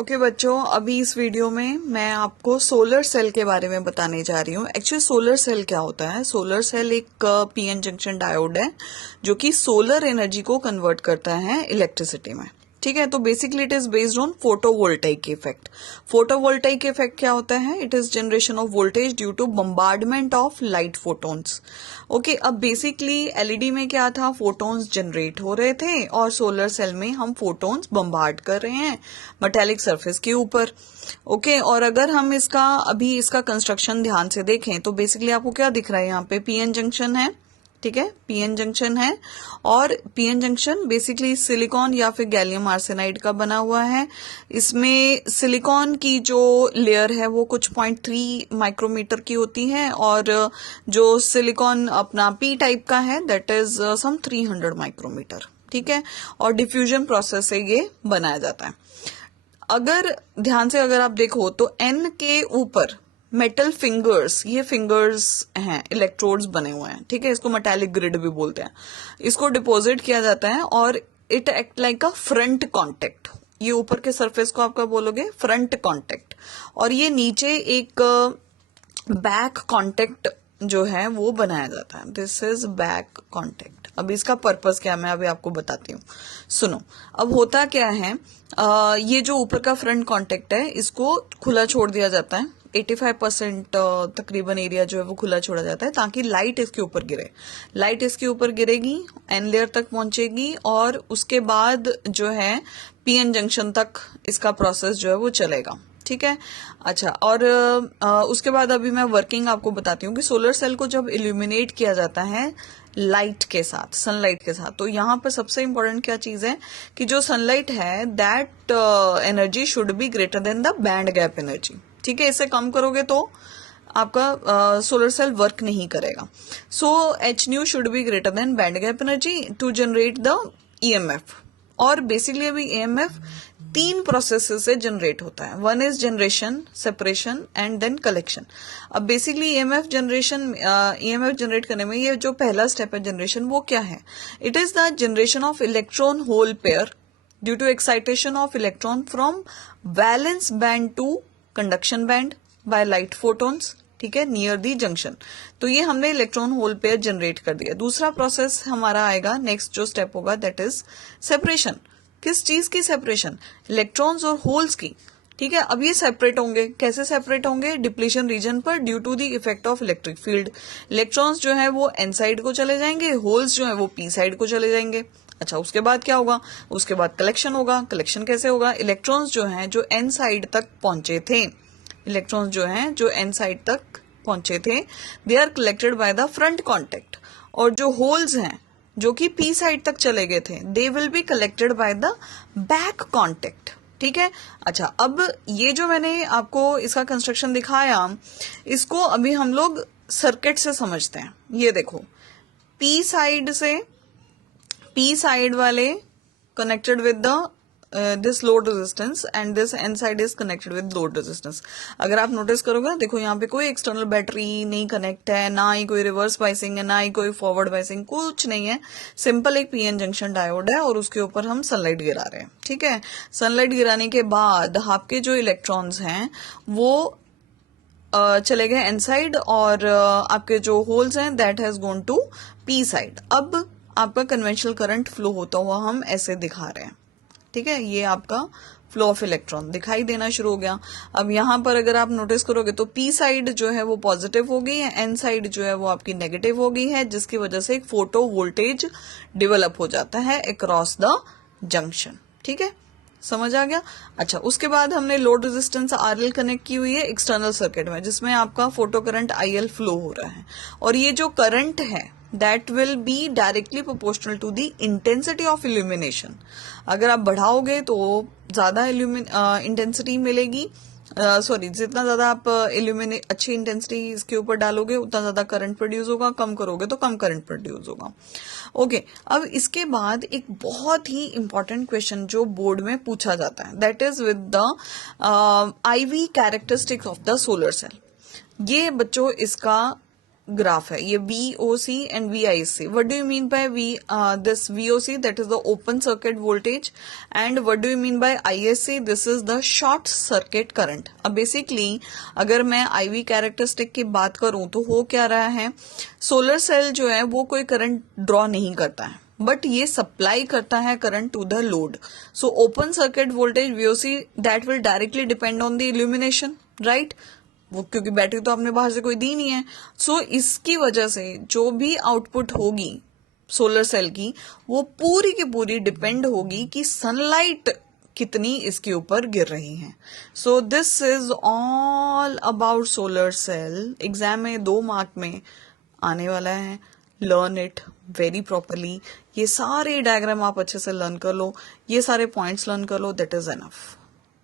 Okay बच्चों, अभी इस वीडियो में मैं आपको सोलर सेल के बारे में बताने जा रही हूँ। एक्चुअली सोलर सेल क्या होता है? सोलर सेल एक पीएन जंक्शन डायोड है जो कि सोलर एनर्जी को कन्वर्ट करता है इलेक्ट्रिसिटी में। ठीक है, तो basically it is based on photovoltaic effect. Photovoltaic effect क्या होता है? It is generation of voltage due to bombardment of light photons. Okay, अब बेसिकली एलईडी में क्या था? फोटोन्स जनरेट हो रहे थे और सोलर सेल में हम फोटोन्स बम्बार्ड कर रहे हैं मेटेलिक सरफेस के ऊपर। ओके, और अगर हम इसका कंस्ट्रक्शन ध्यान से देखें तो बेसिकली आपको क्या दिख रहा है? यहाँ पे पीएन जंक्शन है। ठीक है, पीएन जंक्शन है और पीएन जंक्शन बेसिकली सिलिकॉन या फिर गैलियम आर्सेनाइड का बना हुआ है। इसमें सिलिकॉन की जो लेयर है वो कुछ 0.3 माइक्रोमीटर की होती है और जो सिलिकॉन अपना पी टाइप का है दैट इज सम 300 माइक्रोमीटर। ठीक है, और डिफ्यूजन प्रोसेस से ये बनाया जाता है। अगर ध्यान से अगर आप देखो तो एन के ऊपर मेटल फिंगर्स, ये फिंगर्स हैं, इलेक्ट्रोड्स बने हुए हैं। ठीक है, इसको मेटालिक ग्रिड भी बोलते हैं। इसको डिपॉजिट किया जाता है और it act like a front contact. ये ऊपर के सरफेस को आपका बोलोगे फ्रंट कॉन्टेक्ट, और ये नीचे एक बैक कॉन्टेक्ट जो है वो बनाया जाता है। This is back contact. अब इसका पर्पस क्या है मैं अभी आपको बताती हूँ, सुनो। अब होता क्या है, ये जो ऊपर का फ्रंट कॉन्टेक्ट है इसको खुला छोड़ दिया जाता है। 85% तकरीबन एरिया जो है वो खुला छोड़ा जाता है ताकि लाइट इसके ऊपर गिरे। लाइट इसके ऊपर गिरेगी, एन लेयर तक पहुंचेगी और उसके बाद जो है पीएन जंक्शन तक इसका प्रोसेस जो है वो चलेगा। ठीक है, अच्छा, और उसके बाद अभी मैं वर्किंग आपको बताती हूँ कि सोलर सेल को जब इल्यूमिनेट किया जाता है लाइट के साथ, सनलाइट के साथ, तो यहाँ पर सबसे इंपॉर्टेंट क्या चीज है कि जो सनलाइट है that energy should be greater then the band gap energy. ठीक है, इससे कम करोगे तो आपका सोलर सेल वर्क नहीं करेगा। So h nu should be greater than band gap energy to generate the EMF. और बेसिकली अभी ईएमएफ 3 प्रोसेस से जनरेट होता है। One is generation, separation and then collection. अब बेसिकली ईएमएफ जनरेट करने में ये जो पहला स्टेप है जनरेशन, वो क्या है? It is the generation of electron hole pair due to excitation of electron from valence band to conduction band by light photons. ठीक है, नियर दी जंक्शन। तो ये हमने इलेक्ट्रॉन होल पेयर जनरेट कर दिया। दूसरा प्रोसेस हमारा आएगा, नेक्स्ट जो स्टेप होगा दैट इज सेपरेशन। किस चीज की सेपरेशन? इलेक्ट्रॉन्स और होल्स की। ठीक है, अब ये सेपरेट होंगे। कैसे सेपरेट होंगे? डिप्लीशन रीजन पर due to the effect of electric field. Electrons जो है वो एन साइड को चले जाएंगे, होल्स जो है वो पी साइड को चले जाएंगे। अच्छा, उसके बाद क्या होगा? उसके बाद कलेक्शन होगा। कलेक्शन कैसे होगा? इलेक्ट्रॉन्स जो हैं जो एन साइड तक पहुंचे थे, इलेक्ट्रॉन्स जो हैं जो एन साइड तक पहुंचे थे, they are collected by the front contact. और जो होल्स हैं जो कि पी साइड तक चले गए थे, they will be collected by the back contact. ठीक है, अच्छा, अब ये जो मैंने आपको इसका कंस्ट्रक्शन दिखाया, इसको अभी हम लोग सर्किट से समझते हैं। ये देखो, पी साइड वाले connected with the this load resistance and this N side is connected with load resistance. अगर आप नोटिस करोगे ना, देखो यहाँ पे कोई एक्सटर्नल बैटरी नहीं कनेक्ट है, ना ही कोई रिवर्स बाइसिंग है, ना ही कोई फॉरवर्ड बाइसिंग, कुछ नहीं है। सिंपल एक पीएन जंक्शन डायोड है और उसके ऊपर हम सनलाइट गिरा रहे हैं। ठीक है, सनलाइट गिराने के बाद आपके जो इलेक्ट्रॉन्स हैं वो चले गए एन साइड और आपके जो होल्स हैं that has gone to P side. अब आपका कन्वेंशनल करंट फ्लो होता हुआ हम ऐसे दिखा रहे हैं। ठीक है, ये आपका फ्लो ऑफ इलेक्ट्रॉन दिखाई देना शुरू हो गया। अब यहां पर अगर आप नोटिस करोगे तो पी साइड जो है वो पॉजिटिव हो गई है, एन साइड जो है वो आपकी नेगेटिव हो गई है, जिसकी वजह से एक फोटो वोल्टेज डेवलप हो जाता है अक्रॉस द जंक्शन। ठीक है, समझ आ गया? अच्छा, उसके बाद हमने लोड रेजिस्टेंस आरएल कनेक्ट की हुई है एक्सटर्नल सर्किट में, जिसमें आपका फोटो करंट आईएल फ्लो हो रहा है। और ये जो करंट है that will be directly proportional to the intensity of illumination. अगर आप बढ़ाओगे तो ज्यादा इंटेंसिटी मिलेगी, सॉरी, जितना ज्यादा आप अच्छी इंटेंसिटी इसके ऊपर डालोगे उतना ज्यादा करंट प्रोड्यूस होगा, कम करोगे तो कम करंट प्रोड्यूस होगा। ओके, अब इसके बाद एक बहुत ही इंपॉर्टेंट क्वेश्चन जो बोर्ड में पूछा जाता है that is with the IV characteristics of the solar cell. ये बच्चों इसका ग्राफ है, ये VOC and VIC. What do you mean by this VOC? That is the open circuit voltage. And what do you mean by ISC? This is the short circuit current. अब basically अगर मैं IV characteristic की बात करूं तो हो क्या रहा है, सोलर सेल जो है वो कोई करंट ड्रॉ नहीं करता है, बट ये सप्लाई करता है current to the load. So open circuit voltage VOC that will directly depend on the illumination, right? वो क्योंकि बैटरी तो आपने बाहर से कोई दी नहीं है. सो इसकी वजह से जो भी आउटपुट होगी सोलर सेल की, वो पूरी की पूरी डिपेंड होगी कि सनलाइट कितनी इसके ऊपर गिर रही है. So this is all about solar cell. Exam में 2 मार्क में आने वाला है. Learn it very properly. ये सारे डायग्राम आप अच्छे से लर्न कर लो, ये सारे पॉइंट्स लर्न कर लो, दैट इज एनफ.